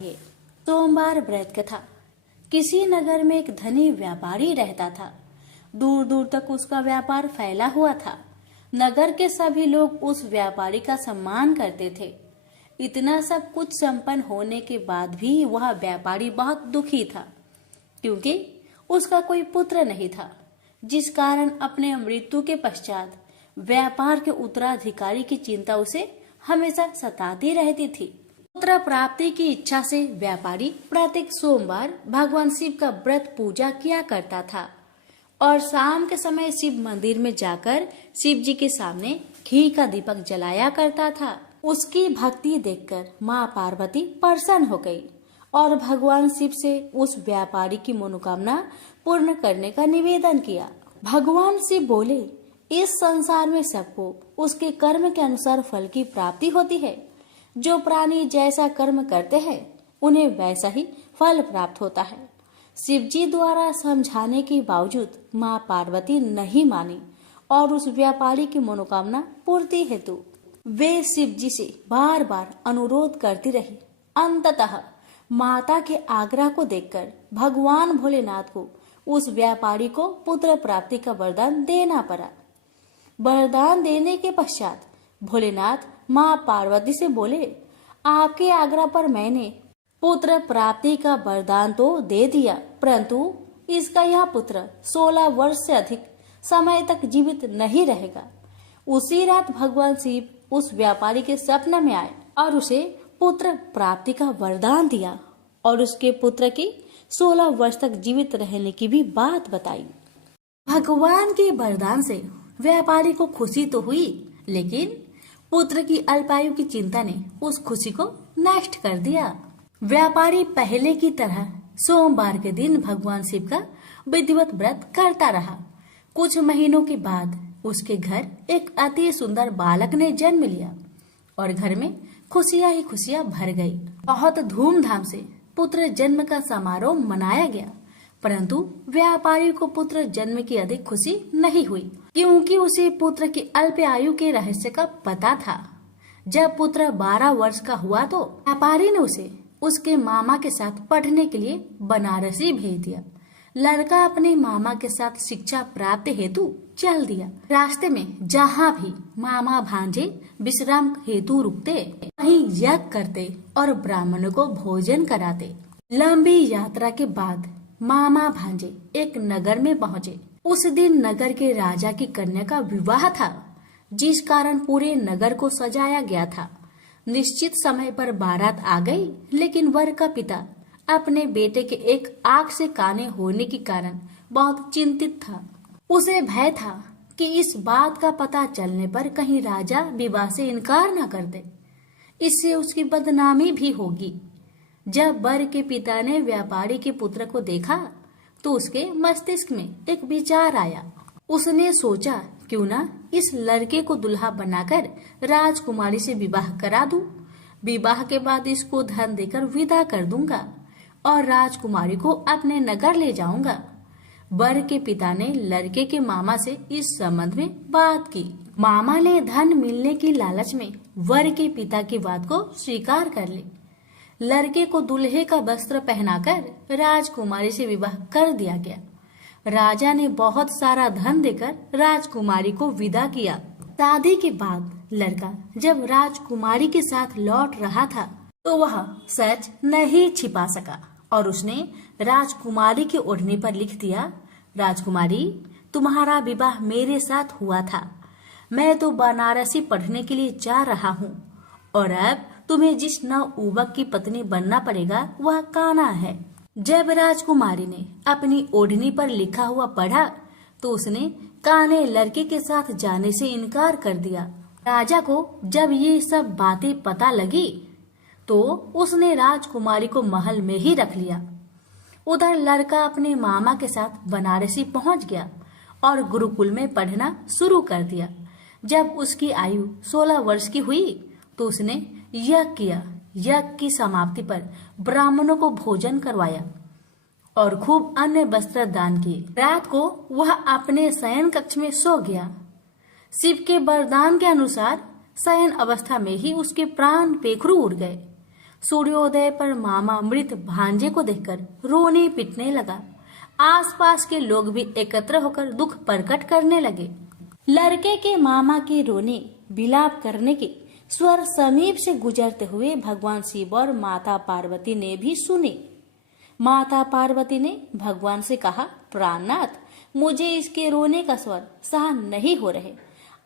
ये सोमवार व्रत कथा। किसी नगर में एक धनी व्यापारी रहता था। दूर दूर तक उसका व्यापार फैला हुआ था। नगर के सभी लोग उस व्यापारी का सम्मान करते थे। इतना सब कुछ संपन्न होने के बाद भी वह व्यापारी बहुत दुखी था, क्योंकि उसका कोई पुत्र नहीं था, जिस कारण अपने मृत्यु के पश्चात व्यापार के उत्तराधिकारी की चिंता उसे हमेशा सताती रहती थी। पुत्र प्राप्ति की इच्छा से व्यापारी प्रत्येक सोमवार भगवान शिव का व्रत पूजा किया करता था और शाम के समय शिव मंदिर में जाकर शिव जी के सामने घी का दीपक जलाया करता था। उसकी भक्ति देखकर माँ पार्वती प्रसन्न हो गई और भगवान शिव से उस व्यापारी की मनोकामना पूर्ण करने का निवेदन किया। भगवान शिव बोले, इस संसार में सबको उसके कर्म के अनुसार फल की प्राप्ति होती है। जो प्राणी जैसा कर्म करते हैं उन्हें वैसा ही फल प्राप्त होता है। शिव जी द्वारा समझाने के बावजूद माँ पार्वती नहीं मानी और उस व्यापारी की मनोकामना पूर्ति हेतु वे शिव जी से बार बार अनुरोध करती रही। अंततः माता के आग्रह को देखकर भगवान भोलेनाथ को उस व्यापारी को पुत्र प्राप्ति का वरदान देना पड़ा। वरदान देने के पश्चात भोलेनाथ माँ पार्वती से बोले, आपके आग्रह पर मैंने पुत्र प्राप्ति का वरदान तो दे दिया, परंतु इसका यह पुत्र 16 वर्ष से अधिक समय तक जीवित नहीं रहेगा। उसी रात भगवान शिव उस व्यापारी के स्वप्न में आए और उसे पुत्र प्राप्ति का वरदान दिया और उसके पुत्र की 16 वर्ष तक जीवित रहने की भी बात बताई। भगवान के वरदान से व्यापारी को खुशी तो हुई, लेकिन पुत्र की अल्पायु की चिंता ने उस खुशी को नष्ट कर दिया। व्यापारी पहले की तरह सोमवार के दिन भगवान शिव का विधिवत व्रत करता रहा। कुछ महीनों के बाद उसके घर एक अति सुंदर बालक ने जन्म लिया और घर में खुशियां ही खुशियां भर गई। बहुत धूमधाम से पुत्र जन्म का समारोह मनाया गया, परंतु व्यापारी को पुत्र जन्म की अधिक खुशी नहीं हुई, क्योंकि उसे पुत्र की अल्प आयु के रहस्य का पता था। जब पुत्र 12 वर्ष का हुआ तो व्यापारी ने उसे उसके मामा के साथ पढ़ने के लिए बनारसी भेज दिया। लड़का अपने मामा के साथ शिक्षा प्राप्त हेतु चल दिया। रास्ते में जहाँ भी मामा भांजे विश्राम हेतु रुकते, वहीं यज्ञ करते और ब्राह्मणों को भोजन कराते। लंबी यात्रा के बाद मामा भांजे एक नगर में पहुँचे। उस दिन नगर के राजा की कन्या का विवाह था, जिस कारण पूरे नगर को सजाया गया था। निश्चित समय पर बारात आ गई, लेकिन वर का पिता अपने बेटे के एक आंख से काने होने के कारण बहुत चिंतित था। उसे भय था कि इस बात का पता चलने पर कहीं राजा विवाह से इनकार न कर दे, इससे उसकी बदनामी भी होगी। जब वर के पिता ने व्यापारी के पुत्र को देखा तो उसके मस्तिष्क में एक विचार आया। उसने सोचा, क्यों ना इस लड़के को दुल्हा बनाकर राजकुमारी से विवाह करा दूं। विवाह के बाद इसको धन देकर विदा कर दूंगा और राजकुमारी को अपने नगर ले जाऊंगा। वर के पिता ने लड़के के मामा से इस संबंध में बात की। मामा ने धन मिलने की लालच में वर के पिता की बात को स्वीकार कर ली। लड़के को दूल्हे का वस्त्र पहनाकर राजकुमारी से विवाह कर दिया गया। राजा ने बहुत सारा धन देकर राजकुमारी को विदा किया। शादी के बाद लड़का जब राजकुमारी के साथ लौट रहा था तो वह सच नहीं छिपा सका और उसने राजकुमारी की ओढ़नी पर लिख दिया, राजकुमारी, तुम्हारा विवाह मेरे साथ हुआ था। मैं तो बनारसी पढ़ने के लिए जा रहा हूँ और अब तुम्हें जिस नवयुवक की पत्नी बनना पड़ेगा वह कान्हा है। जब राजकुमारी ने अपनी ओढ़नी पर लिखा हुआ पढ़ा तो उसने कान्हे लड़के के साथ जाने से इनकार कर दिया। राजा को जब ये सब बातें पता लगी तो उसने राजकुमारी को महल में ही रख लिया। उधर लड़का अपने मामा के साथ बनारसी पहुंच गया और गुरुकुल में पढ़ना शुरू कर दिया। जब उसकी आयु 16 वर्ष की हुई तो उसने यज्ञ किया। यज्ञ की समाप्ति पर ब्राह्मणों को भोजन करवाया और खूब अन्य वस्त्र दान किए। रात को वह अपने शयन कक्ष में सो गया। शिव के वरदान के अनुसार शयन अवस्था में ही उसके प्राण पेखरू उड़ गए। सूर्योदय पर मामा मृत भांजे को देखकर रोने पिटने लगा। आसपास के लोग भी एकत्र होकर दुख प्रकट करने लगे। लड़के के मामा के रोने विलाप करने के स्वर समीप से गुजरते हुए भगवान शिव और माता पार्वती ने भी सुने। माता पार्वती ने भगवान से कहा, प्राणनाथ, मुझे इसके रोने का स्वर सहन नहीं हो रहे,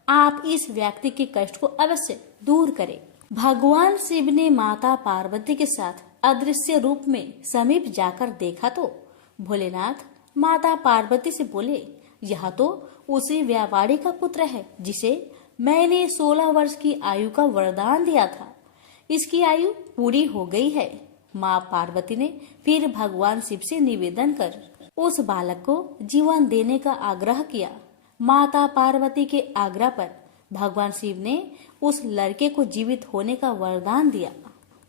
आप इस व्यक्ति के कष्ट को अवश्य दूर करें। भगवान शिव ने माता पार्वती के साथ अदृश्य रूप में समीप जाकर देखा तो भोलेनाथ माता पार्वती से बोले, यह तो उसी व्यापारी का पुत्र है जिसे मैंने 16 वर्ष की आयु का वरदान दिया था। इसकी आयु पूरी हो गई है। माँ पार्वती ने फिर भगवान शिव से निवेदन कर उस बालक को जीवन देने का आग्रह किया। माता पार्वती के आग्रह पर भगवान शिव ने उस लड़के को जीवित होने का वरदान दिया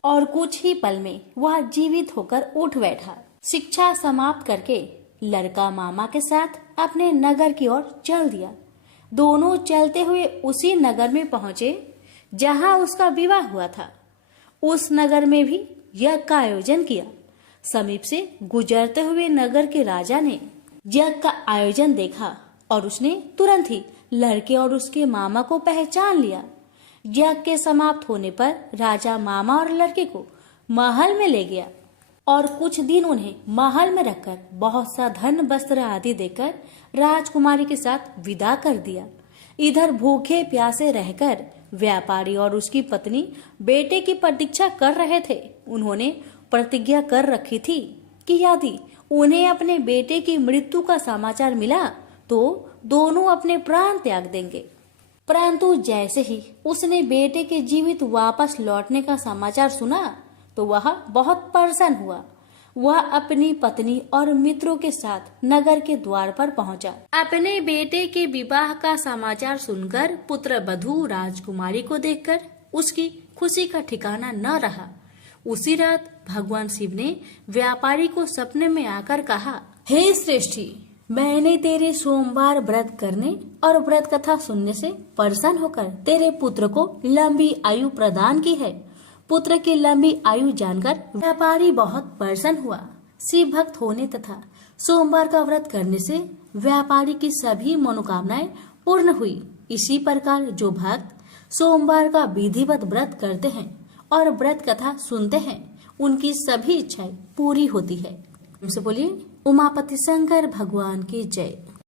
और कुछ ही पल में वह जीवित होकर उठ बैठा। शिक्षा समाप्त करके लड़का मामा के साथ अपने नगर की ओर चल दिया। दोनों चलते हुए उसी नगर में पहुंचे जहां उसका विवाह हुआ था। उस नगर में भी यज्ञ का आयोजन किया। समीप से गुजरते हुए नगर के राजा ने यज्ञ का आयोजन देखा और उसने तुरंत ही लड़के और उसके मामा को पहचान लिया। यज्ञ के समाप्त होने पर राजा मामा और लड़के को महल में ले गया और कुछ दिन उन्हें महल में रखकर बहुत सा धन वस्त्र आदि देकर राजकुमारी के साथ विदा कर दिया। इधर भूखे प्यासे रहकर व्यापारी और उसकी पत्नी बेटे की प्रतीक्षा कर रहे थे। उन्होंने प्रतिज्ञा कर रखी थी कि यदि उन्हें अपने बेटे की मृत्यु का समाचार मिला तो दोनों अपने प्राण त्याग देंगे। परंतु जैसे ही उसने बेटे के जीवित वापस लौटने का समाचार सुना तो वह बहुत परेशान हुआ। वह अपनी पत्नी और मित्रों के साथ नगर के द्वार पर पहुंचा। अपने बेटे के विवाह का समाचार सुनकर पुत्र वधू राजकुमारी को देखकर उसकी खुशी का ठिकाना न रहा। उसी रात भगवान शिव ने व्यापारी को सपने में आकर कहा, हे श्रेष्ठी, मैंने तेरे सोमवार व्रत करने और व्रत कथा सुनने से प्रसन्न होकर तेरे पुत्र को लंबी आयु प्रदान की है। पुत्र की लंबी आयु जानकर व्यापारी बहुत प्रसन्न हुआ। शिव भक्त होने तथा सोमवार का व्रत करने से व्यापारी की सभी मनोकामनाएं पूर्ण हुई। इसी प्रकार जो भक्त सोमवार का विधिवत व्रत करते हैं और व्रत कथा सुनते हैं, उनकी सभी इच्छाएं पूरी होती है। बोलिए उमापति शंकर भगवान की जय।